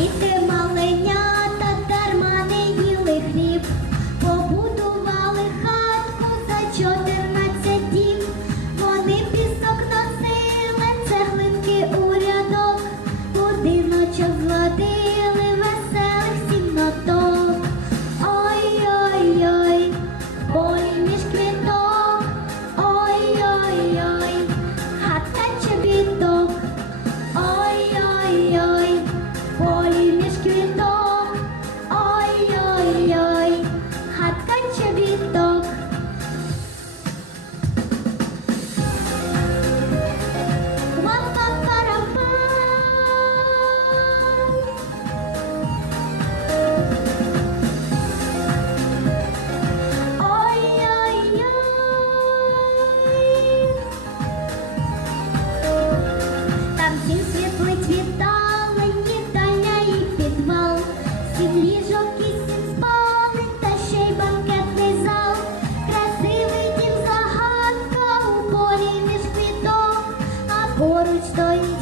Felipe. tôi